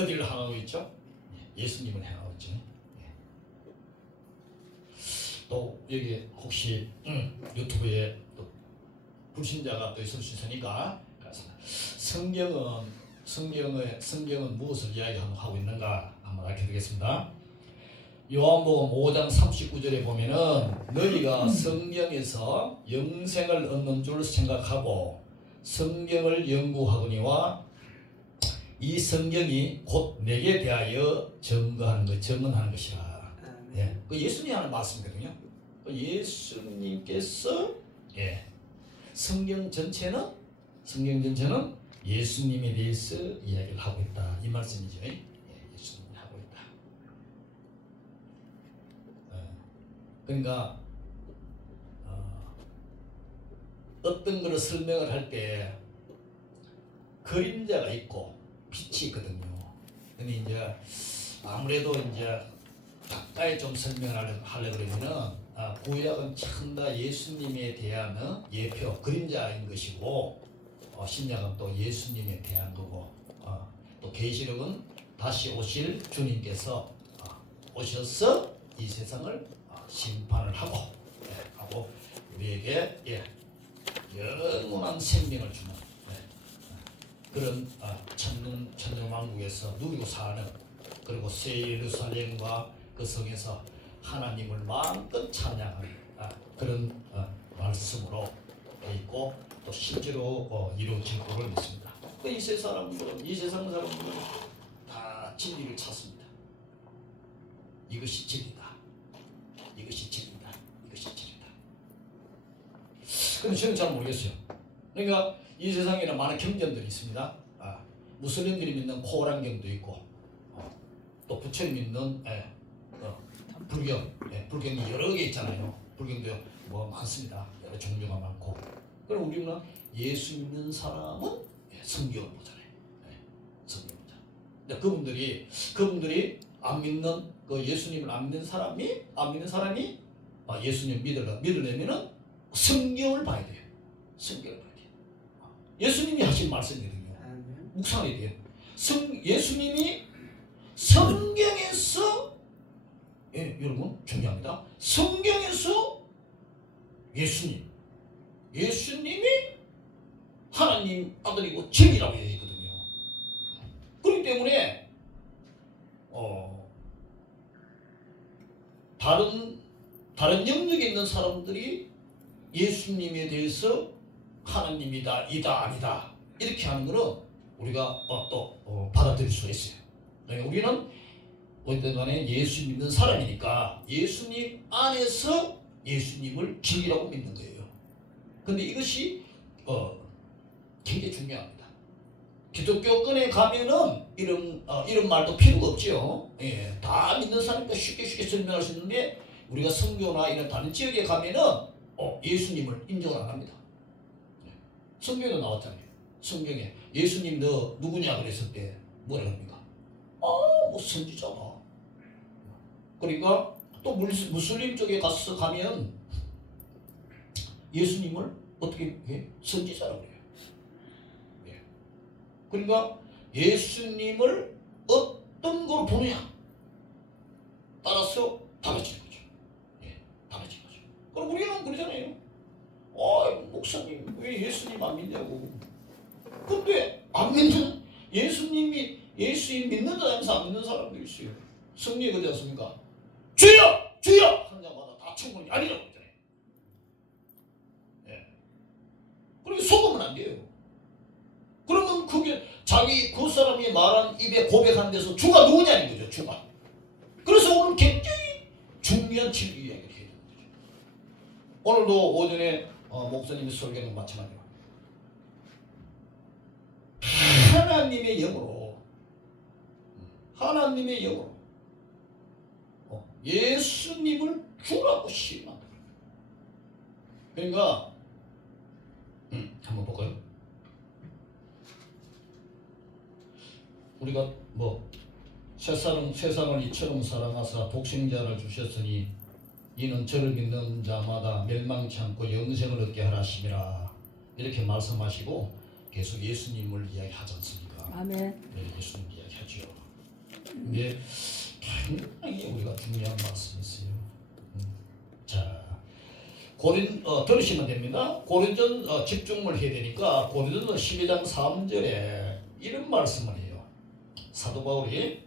어디를 향하고 있죠? 예수님을 향하고 있죠. 또 여기 혹시 유튜브에 또 불신자가 또 있을 수 있으니까 성경은 무엇을 이야기하고 있는가 한번 알려드리겠습니다. 요한복음 5장 39절에 보면은 너희가 성경에서 영생을 얻는 줄 생각하고 성경을 연구하거니와 이 성경이 곧 내게 대하여 증언하는 것이라. 예, 그 예수님이 하는 말씀이거든요. 예수님께서 성경 전체는 예수님에 대해서 이야기를 하고 있다 이 말씀이죠. 예수님이 하고 있다. 그러니까 어떤 것을 설명을 할 때 그림자가 있고 빛이 있거든요. 근데 이제 아무래도 이제 가까이 좀 설명을 하려 그러면은 구약은 참다 예수님에 대한 예표 그림자인 것이고 신약은 또 예수님에 대한 거고 또 계시록은 다시 오실 주님께서 오셔서 이 세상을 심판을 하고 우리에게 영원한 생명을 주는 그런 천년왕국에서 누리고 사는 그리고 새 예루살렘과 그 성에서 하나님을 마음껏 찬양하는 그런 말씀으로 되어 있고 또 실제로 이루어질 것을 믿습니다. 이 세상 사람들은 다 진리를 찾습니다. 이것이 진리다. 이것이 진리다. 이것이 진리다. 근데 저는 잘 모르겠어요. 그러니까 이 세상에는 많은 경전들이 있습니다. 무슬림들이 믿는 코란경도 있고 또 부처님 믿는 불경이 여러 개 있잖아요. 불경도 뭐 많습니다. 여러 종류가 많고. 그럼 우리는 예수 믿는 사람은 성경을 보잖아요. 성경 보자. 근데 그분들이 안 믿는 그 예수님을 안 믿는 사람이 예수님 믿으려면은 성경을 봐야 돼요. 성경을 봐야 돼요. 예수님이 하신 말씀이거든요. 묵상해야 돼요. 예수님이 성경에서 여러분 중요합니다. 성경에서 예수님이 하나님 아들이고 진리라고 얘기했거든요. 그렇기 때문에 다른 영역에 있는 사람들이 예수님에 대해서 하나님이다, 이다, 아니다 이렇게 하는 거는 우리가 또 받아들일 수가 있어요. 그러니까 우리는 어쨌든 간에 예수 믿는 사람이니까 예수님 안에서 예수님을 진리라고 믿는 거예요. 근데 이것이 굉장히 중요합니다. 기독교권에 가면은 이런 말도 필요가 없죠. 다 믿는 사람이니까 쉽게 설명할 수 있는데 우리가 성교나 이런 다른 지역에 가면은 예수님을 인정을 안 합니다. 성경에 나왔잖아요. 성경에 예수님 너 누구냐 그랬을 때 뭐라 합니까? 뭐 선지자다. 그러니까 또 무슬림 쪽에 가면 예수님을 어떻게 선지자라고 그래요. 그러니까 예수님을 어떤 걸 보느냐 따라서 달라지는 거죠. 달라지는 거죠. 그럼 우리는 그러잖아요. 목사님 왜 예수님 안 믿냐고. 근데 안 믿는 예수님 믿는다면서 안 믿는 사람도 있어요. 성경에 그러지 않습니까? 주여! 주여! 하는 자마다 다 천국이 아니라고 했잖아요. 그러니까 속으면 안 돼요. 그러면 그게 그 사람이 말한 입에 고백한 데서 주가 누구냐는 거죠. 주가. 그래서 오늘 굉장히 중요한 진리 이야기를 해야 되는 거죠. 오늘도 오전에 목사님이 설교는 마찬가지로 하나님의 영으로 예수님을 주라고 시인한다. 그러니까 한번 볼까요? 우리가 세상을 이처럼 사랑하사 독생자를 주셨으니 이는 저를 믿는 자마다 멸망치 않고 영생을 얻게 하라심이라 이렇게 말씀하시고 계속 예수님을 이야기하지 않습니까? 아멘. 예수님 이야기하죠. 이게 굉장히 우리가 중요한 말씀이었어요. 자, 들으시면 됩니다. 고린전 집중을 해야 되니까 고린전 12장 3절에 이런 말씀을 해요. 사도 바울이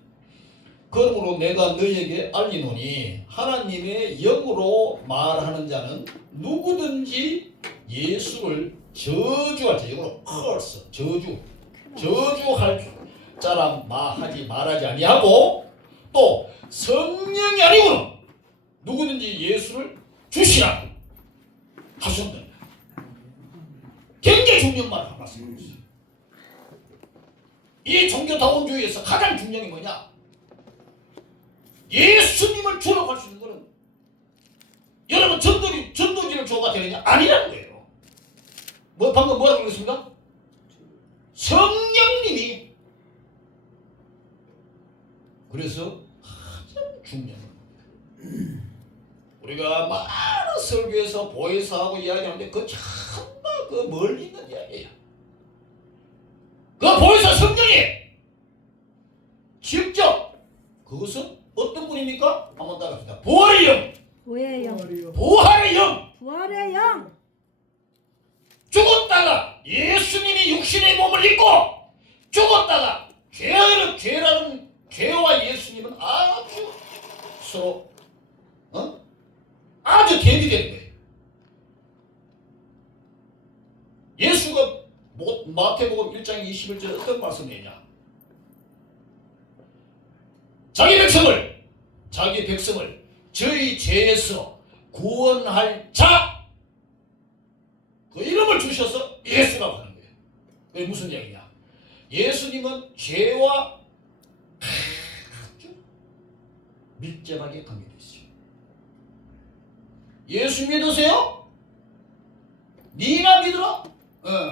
그러므로 내가 너에게 알리노니 하나님의 영으로 말하는 자는 누구든지 예수를 저주할 자, 영어로 curse, 저주할 자라 말하지 아니하고 또 성령이 아니고는 누구든지 예수를 주시라 하셨다. 굉장히 중요한 말을 한 말씀을 했어요. 이 종교다원주의에서 가장 중요한 게 뭐냐? 예수님을 주로 할 수 있는 것은 여러분 전도지를 주가 되느냐? 아니라는 거예요. 방금 뭐라고 그랬습니까? 성령님이. 그래서 가장 중요한 겁니다. 우리가 많은 설교에서 보혜사하고 이야기하는데 그 정말 그 멀리 있는 이야기예요. 그 보혜사 성령이 직접 그것은 어떤 분입니까? 한번 따라합시다. 부활의 영. 부활의 영. 부활의 영. 죽었다가 예수님이 육신의 몸을 입고 죽었다가 죄와 예수님은 아주 서로 아주 대비되는 거예요. 예수가 마태복음 1장 21절에 어떤 말씀이냐? 자기 백성을 저희 죄에서 구원할 자, 그 이름을 주셔서 예수라고 하는 거예요. 그게 무슨 얘기냐? 예수님은 죄와 아주 밀접하게 관계되어 있어요. 예수 믿으세요? 니나 믿으라?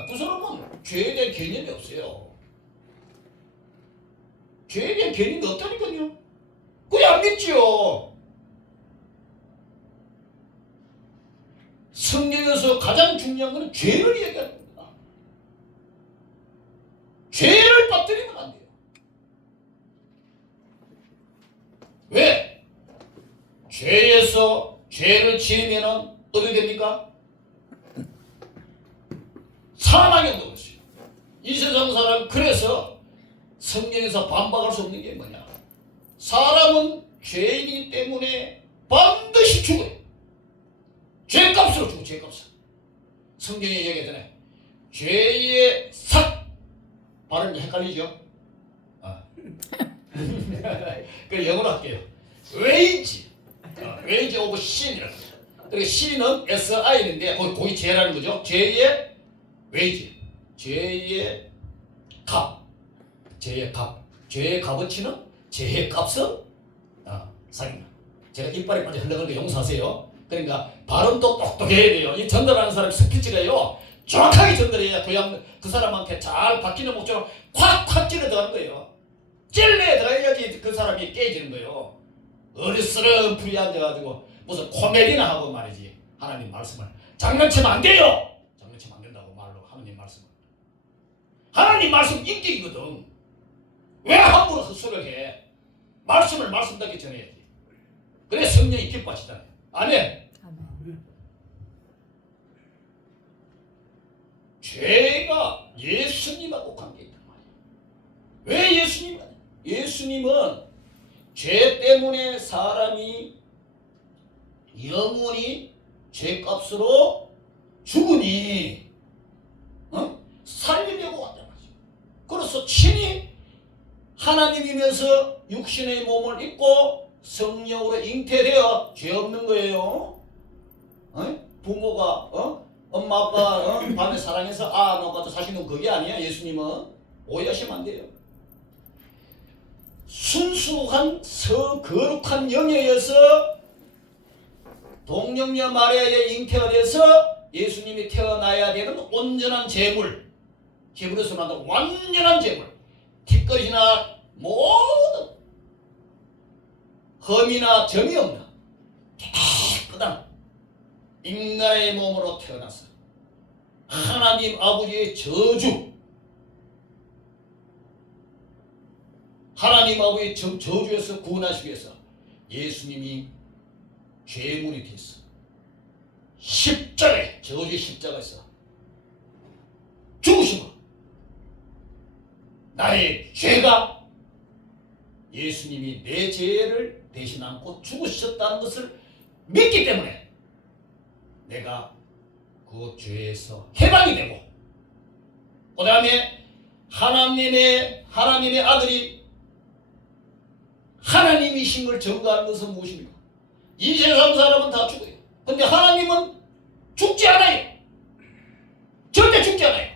그 사람은 죄에 대한 개념이 없어요. 죄에 대한 개념이 없다니까요. 그냥 안 믿지요. 성경에서 가장 중요한 것은 죄를 얘기하는 겁니다. 죄를 빠뜨리면 안 돼요. 왜? 죄를 지으면 어떻게 됩니까? 사망이 온다고 했어요. 이 세상 사람, 그래서 성경에서 반박할 수 없는 게 뭐냐? 사람은 죄인이기 때문에 반드시 죽어요. 죄값으로 주고, 죄값을. 성경에 얘기하잖아요. 죄의 삭. 발음이 헷갈리죠? 그 영어로 할게요. wage. wage of sin이라고 해요. 그러니까 sin은 SI인데 거기 죄라는 거죠. 죄의 wage. 죄의 값. 죄의 값. 죄의 값어치는 죄의 값은 상입니다. 제가 이빨이 빠져 흘러가는 거 용서하세요. 그러니까 발음도 똑똑해야 돼요. 이 전달하는 사람이 스피치가요 정확하게 전달해야 그 사람한테 잘 바뀌는 목적으로 콱콱 찔러 들어가는 거예요. 찔러 들어가야지 그 사람이 깨지는 거예요. 어리스름풀이 앉아가지고 무슨 코미디나 하고 말이지. 하나님 말씀을 장난치면 안 돼요. 장난치면 안 된다고 말로 하나님 말씀을. 하나님 말씀 인격이거든. 왜 함부로 헛소리를 해? 말씀을 말씀답게 전해야지. 그래 성령이 기뻐하시잖아요. 아멘. 죄가 예수님하고 관계있단 말이에요. 왜 예수님은? 예수님은 죄 때문에 사람이 영원히 죄값으로 죽으니 살리려고 왔단 말이죠. 그래서 친히 하나님이면서 육신의 몸을 입고 성령으로 잉태되어 죄 없는 거예요. 부모가 엄마 아빠 밤에 사랑해서 너가 사시는 그게 아니야. 예수님은 오해하시면 안 돼요. 순수한 거룩한 영에 의해서 동정녀 마리아의 잉태가 돼서 예수님이 태어나야 되는 온전한 제물, 히브리서 말하는 완전한 제물, 티끌이나 모든 흠이나 점이 없는 깨끗한 인간의 몸으로 태어나서 하나님 아버지의 저주, 하나님 아버지의 저주에서 구원하시기 위해서 예수님이 죄물이 됐어. 십자가에, 저주의 십자가에서 죽으시고 나의 죄가 예수님이 내 죄를 대신 안고 죽으셨다는 것을 믿기 때문에 내가 그 죄에서 해방이 되고, 그 다음에 하나님의 아들이 하나님이신 걸 증거하는 것은 무엇입니까? 이 세상 사람은 다 죽어요. 근데 하나님은 죽지 않아요. 절대 죽지 않아요.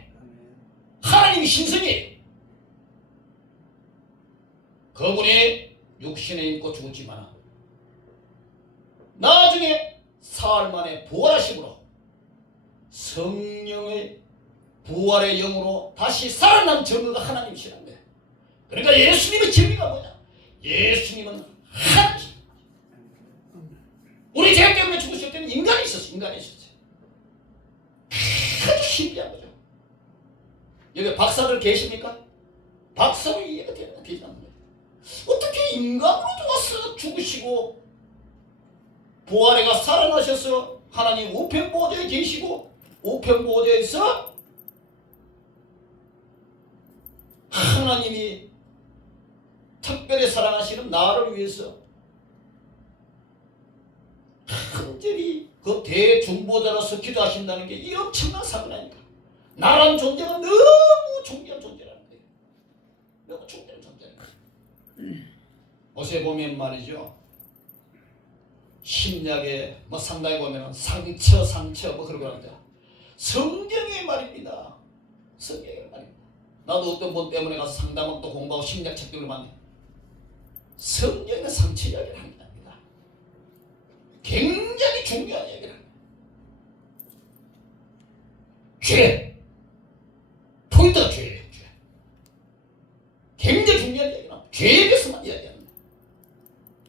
하나님이 신성이에요. 그분이 육신에 입고 죽었지만 나중에 사흘 만에 부활하심으로 성령의 부활의 영으로 다시 살아난 증거가 하나님이시란 거예요. 그러니까 예수님의 진리가 뭐냐? 예수님은 하나님. 우리 죄 때문에 죽으실 때는 인간이 있었어요. 아주 신기한 거죠. 여기 박사들 계십니까? 박사는 이해가 되지 않는 거예요. 어떻게 인간으로 들어와서 죽으시고 부활해가 살아나셔서 하나님 우편보좌에 계시고 우편보좌에서 하나님이 특별히 사랑하시는 나를 위해서 간절히 그 대중보자로서 기도하신다는 게 이 엄청난 사건 아닙니까? 나란 존재가 너무 존귀한 존재라는 거예요. 너무 존귀한 존재라는 거예요. 옷에 보면 말이죠. 신약에 뭐 상당히 보면 상처 뭐 그러고 합니다. 성경의 말입니다. 성경의 말입니다. 나도 어떤 분 때문에 가서 상담도 공부하고 심리학 책들을 많이 성경의 상처 이야기를 합니다. 굉장히 중요한 이야기를 합니다. 죄. 포인트가 죄예요. 죄. 굉장히 중요한 이야기는 죄에 대해서만 이야기합니다.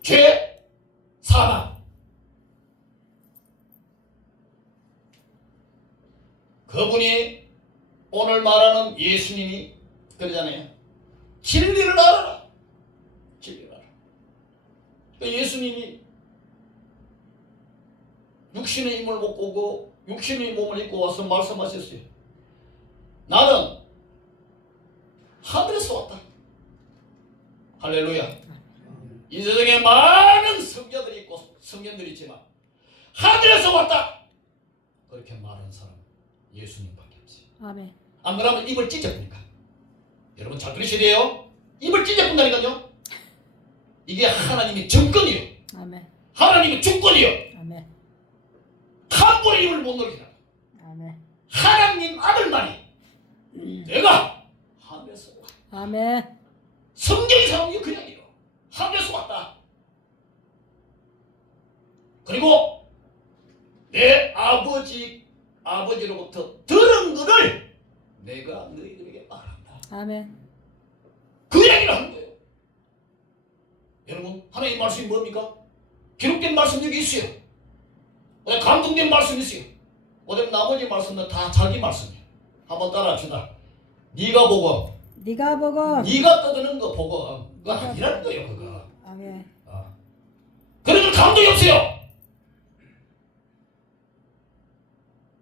죄, 사망. 그분이 오늘 말하는 예수님이 그러잖아요. 진리를 알아라. 진리를 알아라. 그러니까 예수님이 육신의 힘을 먹고 오고 육신의 몸을 입고 와서 말씀하셨어요. 나는 하늘에서 왔다. 할렐루야. 이 세상에 많은 성자들이 있고 성년들이 있지만 하늘에서 왔다. 그렇게 말하는 사람 예수님밖에 없어요. 아멘. 안 그러면 입을 찢어보니까. 여러분 잘 들으셔야 돼요. 입을 찢어본다니까요. 이게 하나님의 정권이요. 아멘. 하나님의 주권이요. 아멘. 함부로 입을 못 놀리라. 아멘. 하나님 아들만이 내가 하늘에서 왔다. 아멘. 성경의 사람이 그냥 이요. 하늘에서 왔다. 그리고 내 아버지로부터 들은 것을 내가 너희들에게 말한다. 아멘. 그 이야기를 하는 거예요. 여러분 하나님 말씀이 뭡니까? 기록된 말씀 여기 있어요. 감동된 말씀이 있어요. 어디 나머지 말씀은 다 자기 말씀이에요. 한번 따라합시다. 네가 보고 네가 보고 네가 떠드는 거 보고 그거 아니라는 거예요. 그거. 아멘. 그래도 감동이 없어요.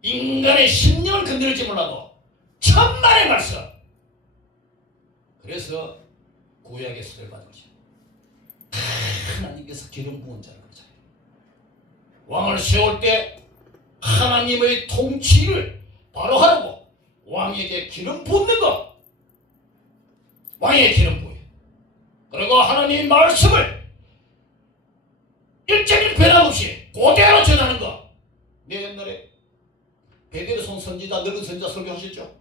인간의 심령을 건드릴지 몰라도 천만의 말씀. 그래서 구약의 수를 받은 거죠. 하나님께서 기름 부은 자를 그러잖아요. 왕을 세울 때 하나님의 통치를 바로 하라고 왕에게 기름 붓는 것. 왕에게 기름 부어요. 그리고 하나님의 말씀을 일정일 변함없이 그대로 전하는 것. 내 옛날에 베드로손 선지자, 늙은 선지자 설교하셨죠?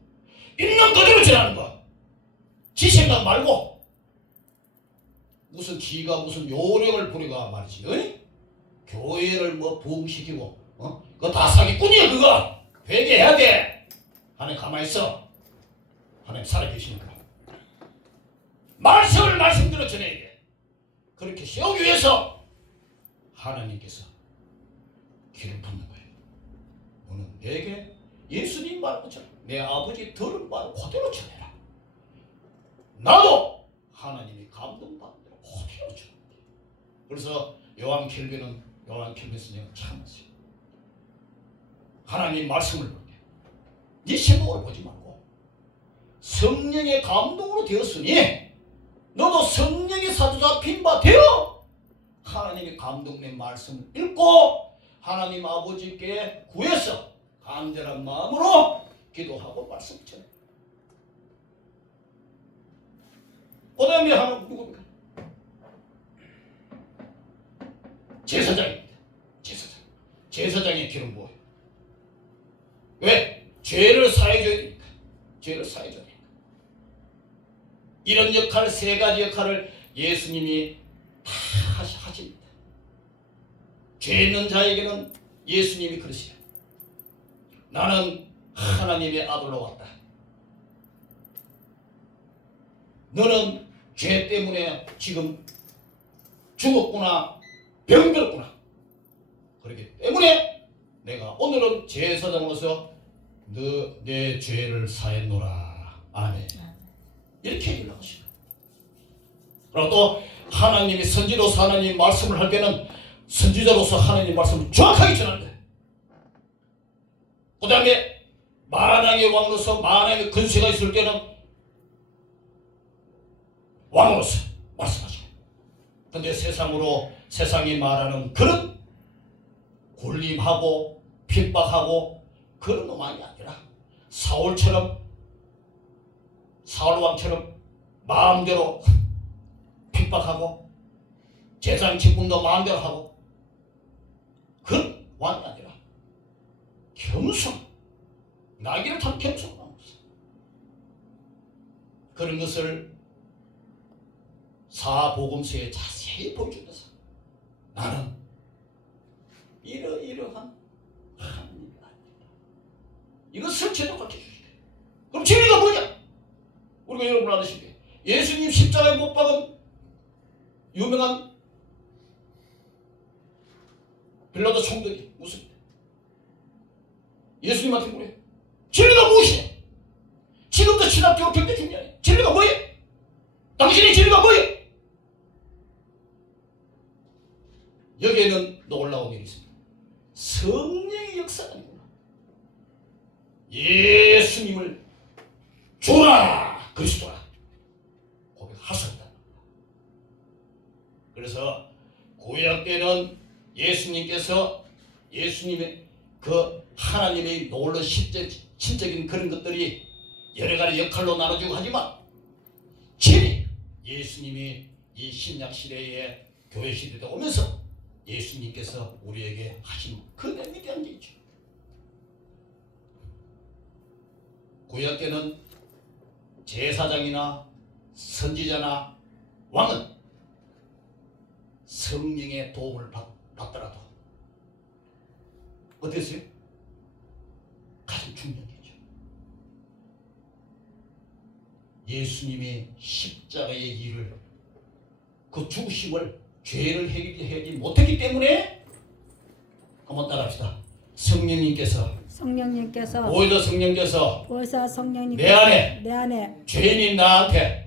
있는 그대로 전하는 것. 지 생각 말고 무슨 지가 무슨 요령을 부리가 말이지. 어이? 교회를 뭐 부흥시키고 그거 다 사기꾼이야. 그거 회개해야 돼. 하나님 가만히 있어. 하나님 살아계시니까 말씀을 말씀대로 전해야 돼. 그렇게 세우기 위해서 하나님께서 기름 붓는 거예요. 너는 내게 예수님 말 것처럼 내 아버지 들은 말 그대로 전해라. 나도 하나님이 감동받는 대로 그대로 줘. 그래서 요한 켈빈 스님은 참았어요. 하나님 말씀을 볼게. 네 생각을 보지 말고 성령의 감동으로 되었으니 너도 성령의 사로잡힌 바 되어 하나님의 감동된 말씀을 읽고 하나님 아버지께 구해서 간절한 마음으로 기도하고 말씀 전해. 그 다음에 하나님 누굽니까? 제사장입니다. 제사장의 길은 뭐예요? 왜? 죄를 사해줘야 되니까. 죄를 사해줘야 되니까. 이런 역할, 세 가지 역할을 예수님이 다 하십니다. 죄 있는 자에게는 예수님이 그러시요. 나는 하나님의 아들로 왔다. 너는 죄 때문에 지금 죽었구나, 병들었구나. 그렇기 때문에 내가 오늘은 제사장으로서 너 내 죄를 사했노라. 아멘. 이렇게 얘기를 하시고, 그리고 또 하나님이 선지로서 하나님 말씀을 할 때는 선지자로서 하나님 말씀을 정확하게 전한다. 그 다음에 만왕의 왕으로서 만왕의 근세가 있을 때는 왕으로서 말씀하시고, 근데 세상이 말하는 그런 굴림하고 핍박하고 그런 놈만이 아니라 사울 왕처럼 마음대로 핍박하고 재산 기쁨도 마음대로 하고 그런 왕이 아니라 겸손, 나귀를 탄 겸손한 모습, 그런 것을 사복음서에 자세히 보여주면서 나는 이러한 하나님이 아닙니다. 이것을 제대로 가르쳐주시게. 그럼 진리가 뭐냐? 우리가 여러분 아시게 예수님 십자가에 못 박은 유명한 빌라도 총독이 무슨 예수님한테 물어요. 진리가 무엇이냐? 지금도 신학적으로 굉장히 중요해. 진리가 뭐예요? 당신의 진리가 뭐예요? 여기에는 놀라운 일이 있습니다. 성령의 역사가 아니구나. 예수님을 주라 그리스도라 고백하셨다. 그래서 구약 때는 예수님의 그 하나님의 놀라운 신적인 그런 것들이 여러 가지 역할로 나눠지고 하지만 진리 예수님이 이 신약 시대에 교회 시대에 오면서 예수님께서 우리에게 하신 그 위대한 일이죠. 구약 때는 제사장이나 선지자나 왕은 성령의 도움을 받더라도 어땠어요? 가장 중요한 게죠. 예수님의 십자가의 일을, 그 죽으심을, 죄를 해결하지 못했기 때문에 한번 따라합시다. 성령님께서 오히려 성령께서 내 안에 죄인인 나한테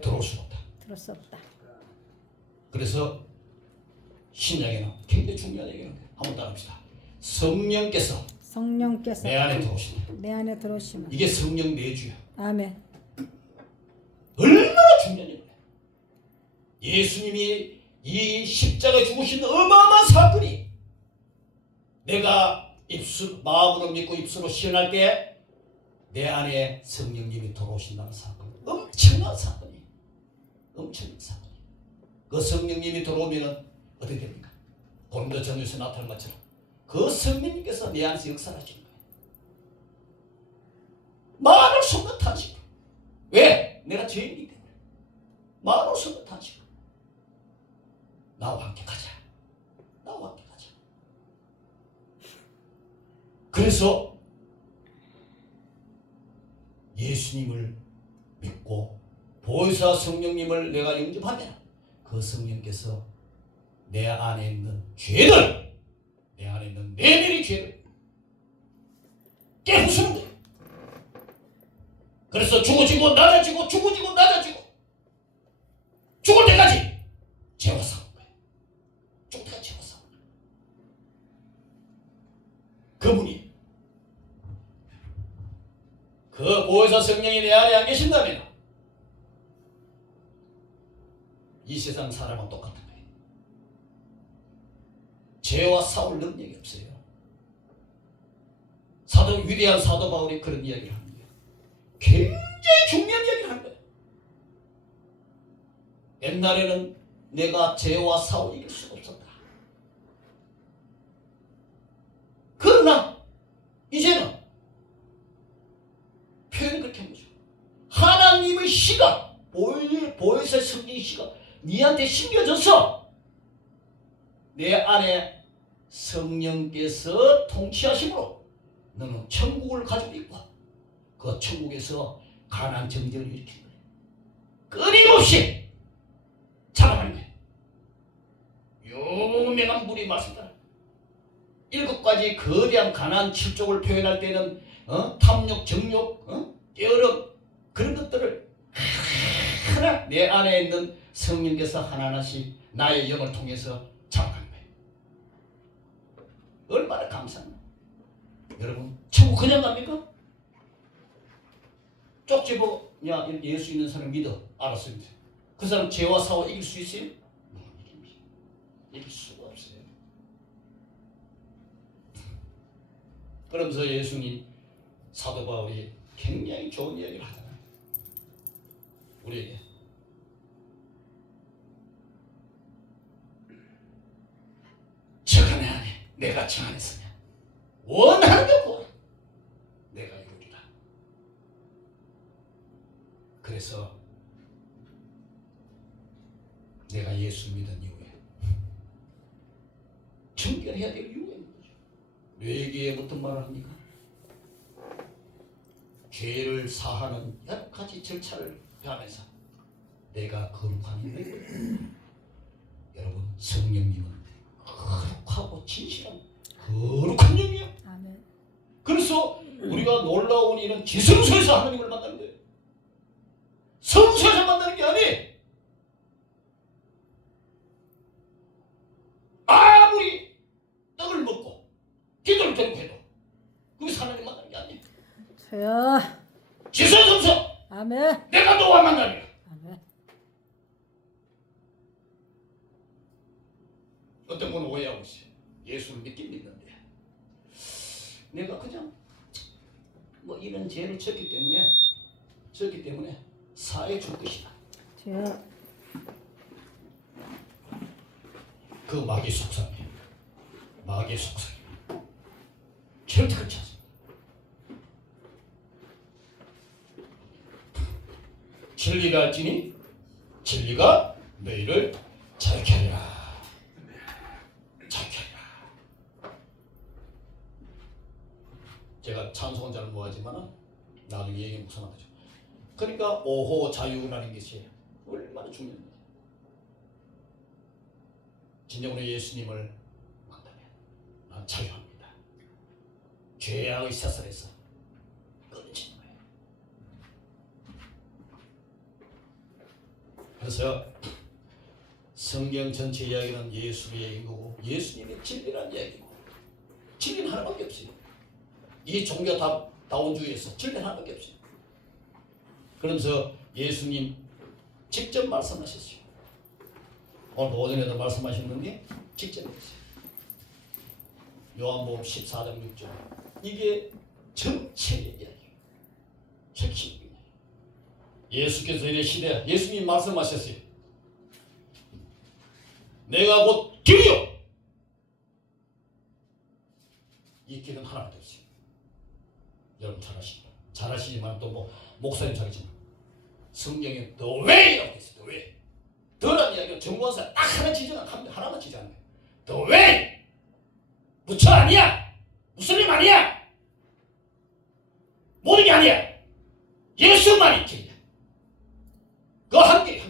들어올 수 없다. 그래서 신약에는 굉장히 중요한 얘기예요. 한번 따라합시다. 성령께서 내 안에 들어오시면 이게 성령 내주야. 아멘. 얼마나 중요한 얘기예요. 예수님이 이 십자가에 죽으신 어마어마한 사건이 내가 마음으로 믿고 입술로 시연할 때 내 안에 성령님이 들어오신다는 사건, 엄청난 사건이에요. 엄청난 사건이에요. 그 성령님이 들어오면 어떻게 됩니까? 고린도전서에서 나타난 것처럼 그 성령님께서 내 안에서 역사하시는 거예요. 말할 수 없는 탄식. 왜? 내가 죄인이기 때문에. 말할 수 없는 탄식. 나와 함께 가자. 그래서 예수님을 믿고 보혜사 성령님을 내가 영접하면 그 성령께서 내 안에 있는 죄를, 내 안에 있는 내면의 죄를 깨부수는 거예요. 그래서 죽어지고 낮아지고 그 보혜사 성령이 내 안에 안 계신다면 이 세상 사람은 똑같은 거예요. 죄와 싸울 능력이 없어요. 위대한 사도 바울이 그런 이야기를 합니다. 굉장히 중요한 이야기를 하는 거예요. 옛날에는 내가 죄와 싸워 이길 수가 없었다. 그러나 이제는 표현이 그렇게 한 거죠. 하나님의 시가 보혜사 성령의 시가 니한테 심겨져서 내 안에 성령께서 통치하심으로 너는 천국을 가지고 있고 그 천국에서 가난 정전을 일으킨 거예요. 끊임없이 잡아가는 거예요. 유명한 분이 말씀다. 7가지 거대한 가난 7족을 표현할 때는 탐욕, 정욕, 게으름 그런 것들을 하나 내 안에 있는 성령께서 하나하나씩 나의 영을 통해서 잡아가는 거예요. 얼마나 감사합니까? 여러분 천국 그냥 갑니까? 쪽집어 야 예수 있는 사람 믿어 알았습니다. 그 사람 죄와 싸워 이길 수 있어요? 이길 수가 없어요. 그러면서 예수님 사도 바울이 굉장히 좋은 이야기를 하잖아요. 우리에게 적하네 안에 내가 정 안에 서면 원하는 게 구하라 내가 이루리라. 그래서 내가 예수 믿은 이후에 정결해야 될 이유가 있는 거죠. 뇌기에 어떤 말을 합니까? 죄를 사하는 여러 가지 절차를 하면서 내가 거룩한 인물이거든요. 여러분 성령님은 거룩하고 진실한 거룩한 영이에요. 아멘. 그래서 우리가 놀라운 일은 지성소에서 하나님을 만나는 거예요. 성소에서 만나는 게 아니에요. 아무리 떡을 먹고 기도를 드리고 해도 거기서 하나님 만나는 게 아니에요. 주여. 지성소에서 아멘. 내가 너와 만나는 거예요. 아멘. 어떤 분은 오해하고 있어요. 예수를 믿긴 믿는데 내가 그냥 뭐 이런 죄를 졌기 때문에 사해 줄 것이다. 주여. 그 마귀의 속상이에요. 마귀의 속상. 절대 그렇지 않습니다. 진리가 알지니 진리가 너희를 자유케 하리라. 자유케 하리라. 제가 찬송은 잘 못하지만 나중에 얘기 묵상하죠. 그러니까 오호 자유라는 것이 얼마나 중요합니다. 진정으로 예수님을 만나면 난 자유합니다. 죄악의 사슬에서 끊어지는 거예요. 그래서 성경 전체 이야기는 예수의 이야기고 예수님의 진리란 이야기고 진리는 하나밖에 없어요. 이 종교다원주의에서 진리는 하나밖에 없어요. 그러면서 예수님 직접 말씀하셨어요. 오늘 오전에도 말씀하셨는데 직접 했어요. 요한복음 14장 6절 이게 전체의 이야기예요. 핵심. 예수께서 이 시대 예수님 말씀하셨어요. 내가 곧 길이요. 이 길은 하나밖에 없어요. 여러분 잘 아시지만 또 뭐 목사님 잘하지만 성경에 The Way라고 있어요. The Way. 더라는 이야기는 정관사 딱 하나 지정한 하나만 지정한 거예요. The Way. 부처 아니야. 무슬림 아니야. 모든 게 아니야. 예수만이 길이야. 그 한 개.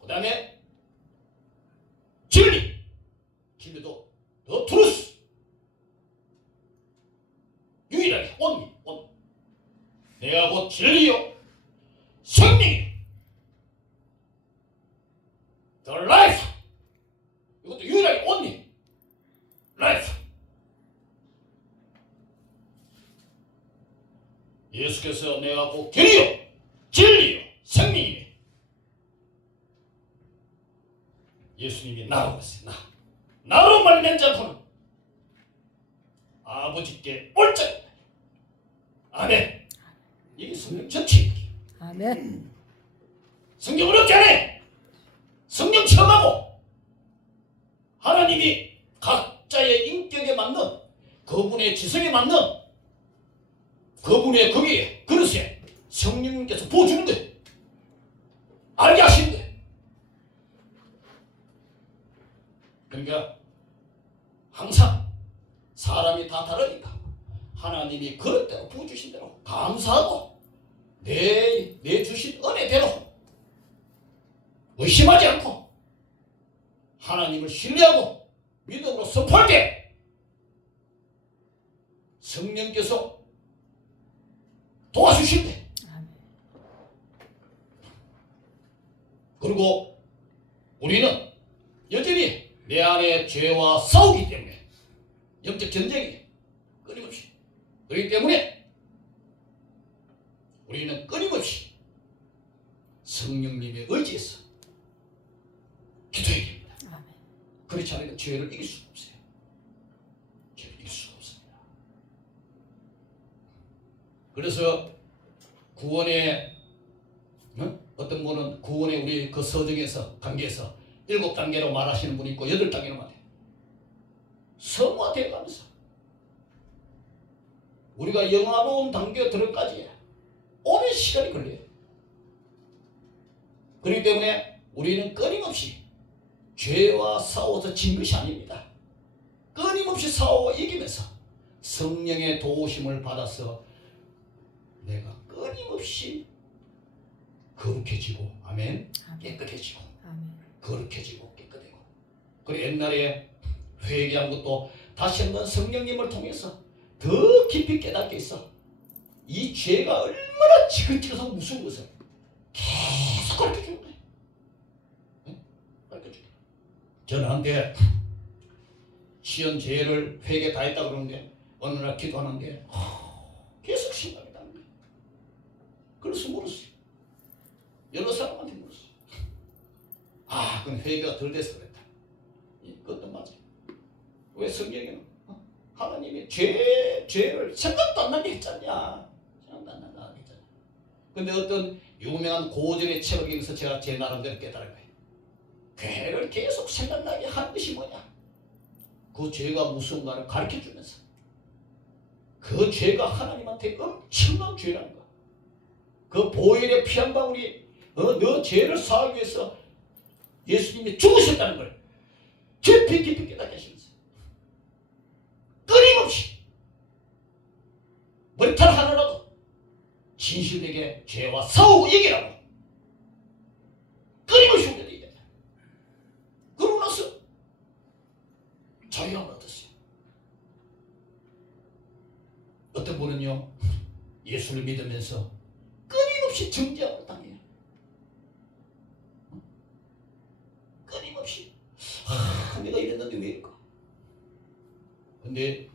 그 다음에 진리. 진리도 The Truth. 유일하게 only. 내가 곧 진리요 생명이요 The Life. 이것도 유일하게 only Life. 예수께서 내가 곧 길이요 진리요 생명이니 예수님이 나로 오세요. 나로 말미암은 자는 아버지께 올 자니라. 아멘. 이게 성령 전체. 아멘. 성경을 어떻게 하네? 성령 체험하고 하나님이 각자의 인격에 맞는 그분의 지성에 맞는 그분의 거기에 그릇에 성령님께서 부어주는 거예요. 알게 하시는 거예요. 그러니까 항상 사람이 다 다르니까 하나님이 그릇대로 부어주신 대로 감사하고 내 주신 은혜대로 의심하지 않고 하나님을 신뢰하고 믿음으로 선포할 때 성령께서 도와주신대. 그리고 우리는 여전히 내 안에 죄와 싸우기 때문에 영적 전쟁이 끊임없이 그렇기 때문에 우리는 끊임없이 성령님의 의지에서 기도해야 됩니다. 그렇지 않으면 죄를 이길 수가 없어요. 죄를 이길 수가 없습니다. 그래서 구원의 어떤 분은 구원의 우리 그 서정에서 단계에서 7단계로 말하시는 분이 있고 8단계로 말해요. 성화되어 가면서 우리가 영화로운 단계에 들어까지 오랜 시간이 걸려요. 그렇기 때문에 우리는 끊임없이 죄와 싸워서 진 것이 아닙니다. 끊임없이 싸워 이기면서 성령의 도우심을 받아서 내가 끊임없이 거룩해지고 아멘. 깨끗해지고 거룩해지고 깨끗해지고. 그리고 옛날에 회개한 것도 다시 한번 성령님을 통해서 더 깊이 깨닫게 있어. 이 죄가 얼마나 지긋지긋하고 무서운 것을 계속 가르쳐주는 거예요. 가르쳐주는 거예요. 저한테 시험 죄를 회개 다 했다 그러는데 어느 날 기도하는데 계속 생각이 나는 거예요. 그래서 물었어요. 여러 사람한테 물었어요. 그건 회개가 덜 돼서 그랬다. 그것도 맞아요. 왜 성경에는 하나님이 죄를 생각도 안 나게 했잖냐. 생각도 안 나게 했잖냐. 근데 어떤 유명한 고전의 책을 읽어서 제가 제 나름대로 깨달은 거예요. 죄를 계속 생각나게 하는 것이 뭐냐. 그 죄가 무슨가를 가르쳐주면서 그 죄가 하나님한테 엄청난 죄라는 거야. 그 보혈의 피 한 방울이 너 죄를 사하기 위해서 예수님이 죽으셨다는 걸 깊이 깊이 깨닫게 하시면서 끊임없이 머리털 하나라도 진실되게 죄와 싸우고 얘기하고 끊임없이 우리가 얘기한다. 그러고 나서 자유함을 얻었어요. 어떤 분은요 예수를 믿으면서 끊임없이 정죄함을 당해요. 끊임없이 내가 이랬는데 왜 이럴까? 근데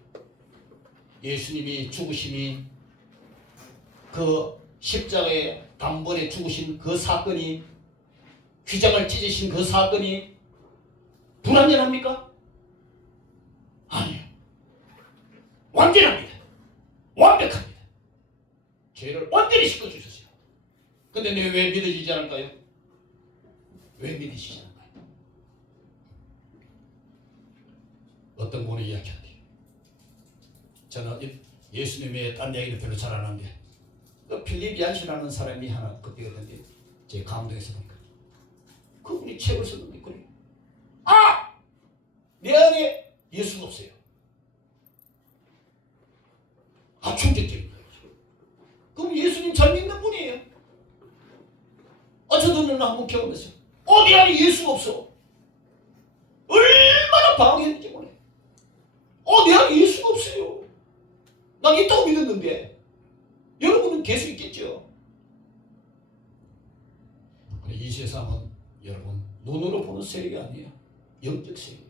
예수님이 죽으심이 그 십자가에 단번에 죽으신 그 사건이 휘장을 찢으신 그 사건이 불완전합니까? 아니에요. 완전합니다. 완벽합니다. 죄를 완전히 씻어주셨어요. 근데 왜 믿어지지 않을까요? 왜 믿으시지 않을까요? 어떤 분이 이야기하대요. 저는 예수님의 딴 이야기를 별로 잘 안 하는데 필립 얀시라는 사람이 하나 그때 있던데 제 감동해서 보니까 그분이 책을 썼는데 그래요. 내 안에 예수가 없어요. 충격적인 거예요. 그럼 예수님 잘 믿는 분이에요. 저도 오늘 한번 경험했어요. 내 안에 예수가 없어. 얼마나 방황했는지 몰라요. 내 안에 예수가 없어요. 난 있다고 믿었는데 여러분은 계속 있겠죠. 이 세상은 여러분 눈으로 보는 세력이 아니에요. 영적 세력이에요.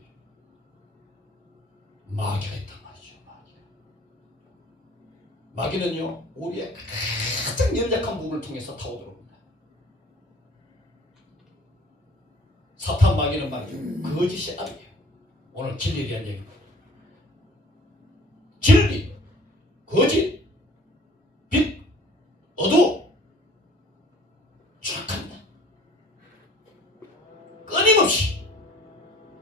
마귀가 있단 말이죠. 마귀는요 우리의 가장 연약한 부분을 통해서 타오들어옵니다. 사탄 마귀는 말이죠 거짓의 아비예요. 오늘 진리에 대한 얘기입니다. 진리, 거짓, 빛, 어두워 정확합니다. 끊임없이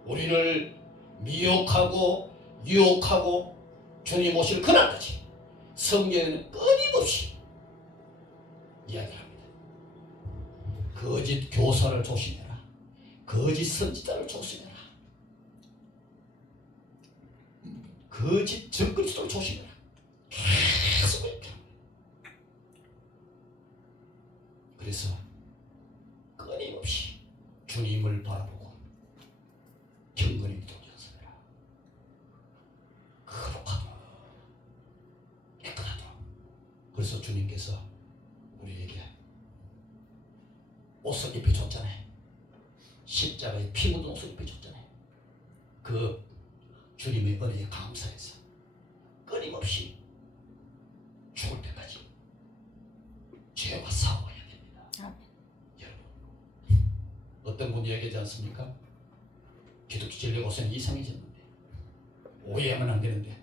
우리를 미혹하고 유혹하고 주님 오실 그날까지 성경에는 끊임없이 이야기를 합니다. 거짓 교사를 조심해라. 거짓 선지자를 조심해라. 거짓 적그리스도를 조심해라. 계속 이렇게 합니다. 그래서 끊임없이 주님을 바라보고 경건히 믿음을 연습해라. 거룩하도록 깨끗하도록. 그래서 주님께서 우리에게 옷을 입혀줬잖아요. 십자가에 피 묻은 옷을 입혀줬잖아요. 그 주님의 은혜에 감사해서 끊임없이 죽을 때까지 죄와 싸워야 됩니다. 아멘. 여러분, 어떤 분이 얘기하지 않습니까? 기독교 진리 고생 이상해졌는데 오해하면 안 되는데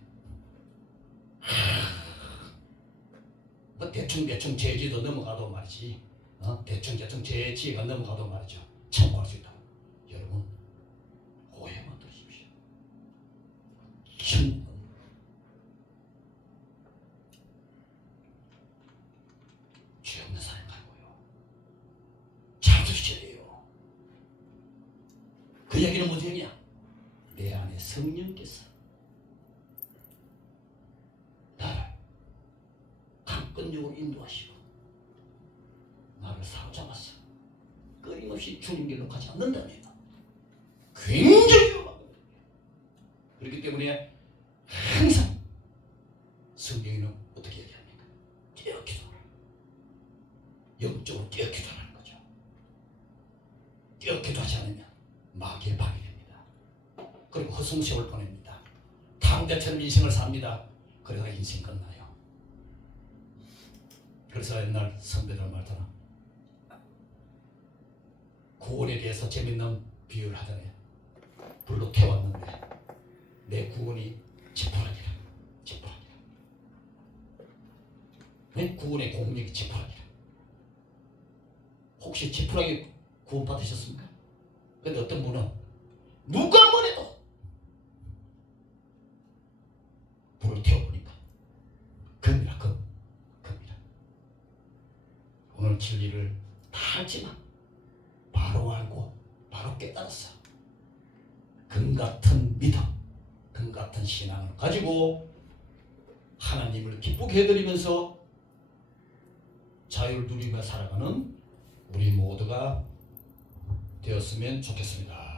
뭐 대충 죄지도 넘어가도 말이지 대충 죄지가 넘어가도 말이죠 참고할 수 있다. 여러분 오해만 들으십시오. 천 죄 없는 사람 말고요. 잘 들으셔야 돼요. 그 얘기는 무슨 얘기야? 내 안에 성령께서 나를 강권적으로 인도하시고 나를 사로잡아서 끊임없이 주님께로 가지 않는다면 굉장히 위험합니다. 그렇기 때문에 항상 성경에는 어떻게 얘기합니까? 깨어 기도하라. 영적으로 깨어 기도하는 거죠. 깨어 기도하지 않으면 마귀의 박이 됩니다. 그리고 허송세월 보냅니다. 탕자처럼 인생을 삽니다. 그래서 인생 끝나요. 그래서 옛날 선배들 말처럼 구원에 대해서 재밌는 비유를 하잖아요. 불로 태웠는데 내 구원이 지푸라기라. 지푸라기라. 내 구원의 공력이 지푸라기라. 혹시 지푸라기 구원 받으셨습니까? 근데 어떤 분은 누가 뭐래도 불을 태워보니까 금이라 금이라. 오늘 진리를 다 알지만 바로 알고 바로 깨달았어. 금 같은 믿음, 금 같은 신앙을 가지고 하나님을 기쁘게 해드리면서 자유를 누리며 살아가는 우리 모두가 되었으면 좋겠습니다.